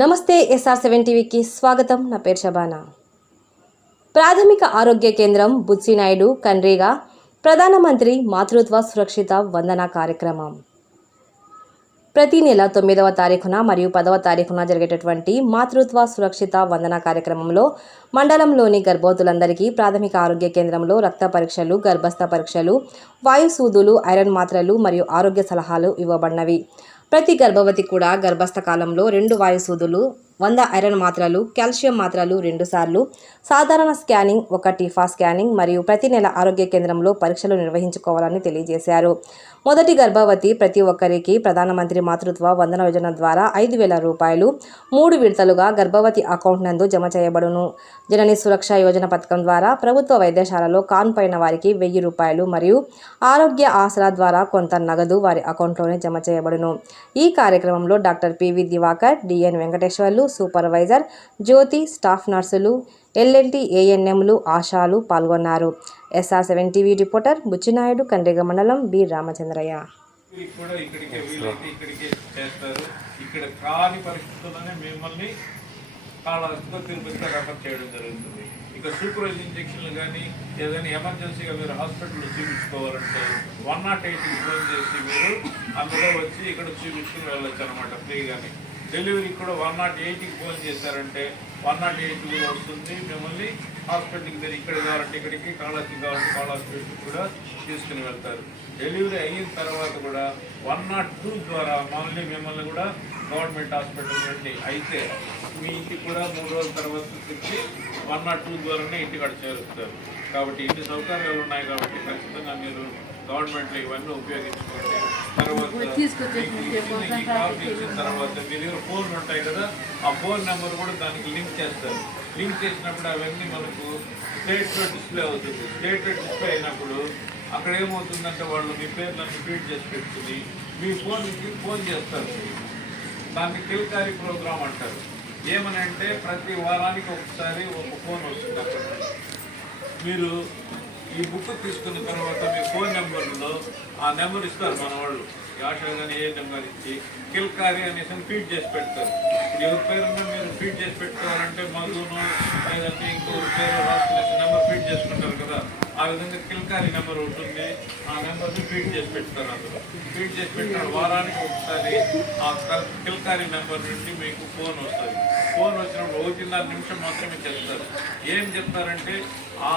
నమస్తే SR seven టీవీకి స్వాగతం. నా పేరు షబానా. ప్రాథమిక ఆరోగ్య కేంద్రం బుచ్చినాయుడు కండ్రిగా ప్రధానమంత్రి మాతృత్వ సురక్షిత వందన కార్యక్రమం. ప్రతి నెల తొమ్మిదవ తారీఖున మరియు పదవ తారీఖున జరిగేటటువంటి మాతృత్వ సురక్షిత వందన కార్యక్రమంలో మండలంలోని గర్భవతులందరికీ ప్రాథమిక ఆరోగ్య కేంద్రంలో రక్త పరీక్షలు గర్భస్థ పరీక్షలు వాయు సూదులు ఐరన్ మాత్రలు మరియు ఆరోగ్య సలహాలు ఇవ్వబడినవి. ప్రతి గర్భవతి కూడా గర్భస్థ కాలంలో రెండు వాయుసూదులు వంద ఐరన్ మాత్రలు కాల్షియం మాత్రలు రెండుసార్లు సాధారణ స్కానింగ్ ఒక టీఫా స్కానింగ్ మరియు ప్రతి నెల ఆరోగ్య కేంద్రంలో పరీక్షలు నిర్వహించుకోవాలని తెలియజేశారు. మొదటి గర్భవతి ప్రతి ఒక్కరికి ప్రధానమంత్రి మాతృత్వ వందన యోజన ద్వారా ఐదు వేల రూపాయలు మూడు విడతలుగా గర్భవతి అకౌంట్ నందు జమ చేయబడును. జనని సురక్ష యోజన పథకం ద్వారా ప్రభుత్వ వైద్యశాలలో కాన్పైన వారికి వెయ్యి రూపాయలు మరియు ఆరోగ్య ఆసరా ద్వారా కొంత నగదు వారి అకౌంట్లోనే జమ చేయబడును. ఈ కార్యక్రమంలో doctor P V Diwakar D N Venkateswarlu supervisor Jyothi staff నర్సులు ఎల్ఎన్టీ ఏఎన్ఎంలు ఆశాలు పాల్గొన్నారు. S R seven TV reporter Buchinaidu Kandriga మండలం బి రామచంద్రయ్య. ఇక సూపర్వైజ్ ఇంజక్షన్లు కానీ ఏదైనా ఎమర్జెన్సీగా మీరు హాస్పిటల్లో చూపించుకోవాలంటే వన్ నాట్ ఎయిట్కి ఫోన్ చేసి మీరు అందులో వచ్చి ఇక్కడ చూపించుకుని వెళ్ళొచ్చు అనమాట ఫ్రీగానే డెలివరీ కూడా వన్ నాట్ ఎయిట్కి ఫోన్ చేశారంటే వన్ నాట్ ఎయిట్ కూడా వస్తుంది. మిమ్మల్ని హాస్పిటల్కి దగ్గర ఇక్కడ కావాలంటే ఇక్కడికి కాళహస్తి కావాలంటే కాళహస్తి కూడా తీసుకుని వెళ్తారు. డెలివరీ అయిన తర్వాత కూడా వన్ నాట్ టూ ద్వారా మమ్మల్ని మిమ్మల్ని కూడా గవర్నమెంట్ హాస్పిటల్ నుండి అయితే మీ ఇంటికి కూడా మూడు రోజుల తర్వాత తిరిగి వన్ నాట్ టూ ద్వారానే ఇంటికాడ చేరుస్తారు. కాబట్టి ఇన్ని సౌకర్యాలు ఉన్నాయి కాబట్టి ఖచ్చితంగా మీరు గవర్నమెంట్లో ఇవన్నీ ఉపయోగించుకోండి. తర్వాత ఇచ్చిన- చేసిన తర్వాత మీ దగ్గర ఫోన్ ఉంటాయి కదా ఆ ఫోన్ నెంబర్ కూడా దానికి లింక్ చేస్తారు. లింక్ చేసినప్పుడు అవన్నీ మనకు స్టేట్లో డిస్ప్లే అవుతుంది. స్టేట్లో డిస్ప్లే అయినప్పుడు అక్కడ ఏమవుతుందంటే వాళ్ళు మీ పేర్లన్నీ ఫీడ్ చేసి పెట్టుకుని మీ ఫోన్కి ఫోన్ చేస్తారు. దాన్ని కిల్కారీ ప్రోగ్రామ్ అంటారు. ఏమని అంటే ప్రతి వారానికి ఒకసారి ఒక ఫోన్ వస్తుంది అక్కడ. మీరు ఈ బుక్ తీసుకున్న తర్వాత మీ ఫోన్ నెంబర్లో ఆ నెంబర్ ఇస్తారు మన వాళ్ళు యాషా కానీ ఏ నెంబర్ ఇచ్చి కిల్కారి అనేసి ఫీడ్ చేసి పెడతారు. ఎవరి పేరున్నా మీరు ఫీడ్ చేసి పెట్టుకోవాలంటే మధును లేదంటే ఇంకొకరి పేరు రాసుకునేసి నెంబర్ ఫీడ్ చేసుకుంటారు కదా. ఆ విధంగా కిల్కారి నెంబర్ ఉంటుంది. ఆ నెంబర్ని ఫీడ్ చేసి పెడతారు అందులో. ఫీడ్ చేసి పెట్టిన వారానికి ఒకసారి ఆ కిల్కారి నెంబర్ నుండి మీకు ఫోన్ వస్తుంది. ఫోన్ వచ్చినప్పుడు ఒకటిన్నర నిమిషం మాత్రమే చెప్తారు. ఏం చెప్తారంటే ఆ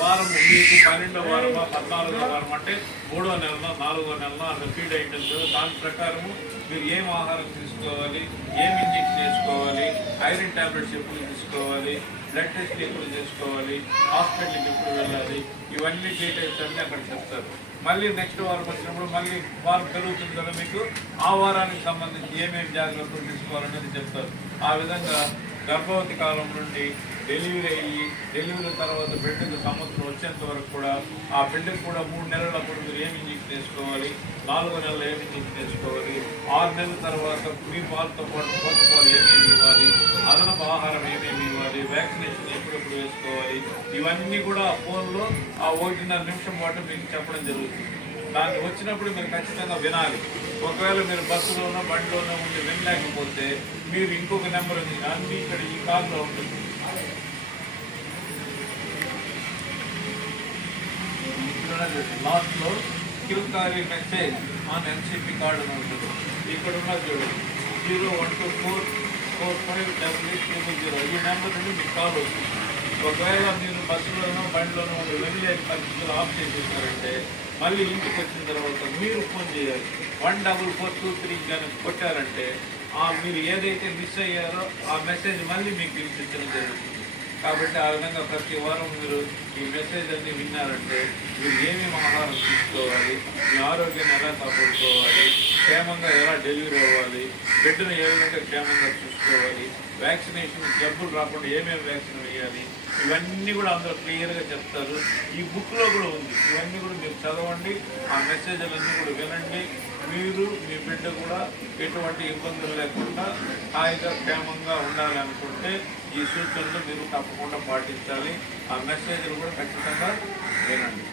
వారం మీకు పన్నెండో వారమా పద్నాలుగో వారం అంటే మూడో నెలలో నాలుగో నెలలో అది ఫీడ్ ఐటమ్స్ దాని ప్రకారము మీరు ఏం ఆహారం తీసుకోవాలి ఏం ఇంజెక్షన్ వేసుకోవాలి ఐరన్ టాబ్లెట్స్ ఎప్పుడు తీసుకోవాలి బ్లడ్ టెస్ట్ ఎప్పుడు చేసుకోవాలి హాస్పిటల్కి ఎప్పుడు వెళ్ళాలి ఇవన్నీ డీటెయిల్స్ అన్నీ అక్కడ చెప్తారు. మళ్ళీ నెక్స్ట్ వారం వచ్చినప్పుడు మళ్ళీ వారం పెరుగుతుంది కదా మీకు ఆ వారానికి సంబంధించి ఏమేమి జాగ్రత్తలు తీసుకోవాలనేది చెప్తారు. ఆ విధంగా గర్భవతి కాలం నుండి డెలివరీ అయ్యి డెలివరీ తర్వాత బిడ్డకు సంవత్సరం వచ్చేంత వరకు కూడా ఆ బిడ్డకు కూడా మూడు నెలలప్పుడు మీరు ఏమి ఇంజెక్షన్ వేసుకోవాలి నాలుగో నెలలు ఏమి ఇంజెక్షన్ వేసుకోవాలి ఆరు నెలల తర్వాత మీ పాలతో పాటు కొత్త పాలు ఏమేమి ఇవ్వాలి? అదనపు ఆహారం ఏమేమి ఇవ్వాలి? వ్యాక్సినేషన్ ఎప్పుడెప్పుడు వేసుకోవాలి? ఇవన్నీ కూడా ఆ ఫోన్లో ఆ ఒకటిన్నర నిమిషం పాటు మీకు చెప్పడం జరుగుతుంది. దాన్ని వచ్చినప్పుడు మీరు ఖచ్చితంగా వినాలి. ఒకవేళ మీరు బస్సులోనో బండిలోనో ఉండి వినలేకపోతే మీరు ఇంకొక నెంబర్ ఉంది అన్నీ ఇక్కడ ఈ కాల్లో ఉంటుంది. లాస్ట్లో Kilkari message on N C P card అని ఉంటుంది. ఇక్కడ ఉన్న చూడండి zero one two four four five double eight triple zero. ఈ నెంబర్ నుండి మీకు కాల్ వస్తుంది. ఒకవేళ మీరు బస్సులోనో బండిలోనో వెళ్ళలేని పరిస్థితులు ఆఫ్ చేసేసారంటే మళ్ళీ ఇంటికి వచ్చిన తర్వాత మీరు ఫోన్ చేయాలి. One double four two three కానీ కొట్టారంటే ఆ మీరు ఏదైతే మిస్ అయ్యారో ఆ మెసేజ్ మళ్ళీ మీకు పిలిపించడం జరుగుతుంది. కాబట్టి ఆ విధంగా ప్రతి వారం మీరు ఈ మెసేజ్ అన్ని విన్నారంటే మీరు ఏమేమి ఆహారం తీసుకోవాలి మీ ఆరోగ్యాన్ని ఎలా కాపాడుకోవాలి క్షేమంగా ఎలా డెలివరీ అవ్వాలి బిడ్డను ఏ విధంగా క్షేమంగా చూసుకోవాలి వ్యాక్సినేషన్ జబ్బులు రాకుండా ఏమేమి వ్యాక్సిన్ వేయాలి ఇవన్నీ కూడా అందరూ క్లియర్గా చెప్తారు. ఈ బుక్లో కూడా ఉంది. ఇవన్నీ కూడా మీరు చదవండి ఆ మెసేజ్లన్నీ కూడా వినండి. మీరు మీ బిడ్డ కూడా ఎటువంటి ఇబ్బందులు లేకుండా హాయిగా క్షేమంగా ఉండాలనుకుంటే ఈ సూచనలు మీరు తప్పకుండా పాటించాలి. ఆ మెసేజ్లు కూడా ఖచ్చితంగా వినండి.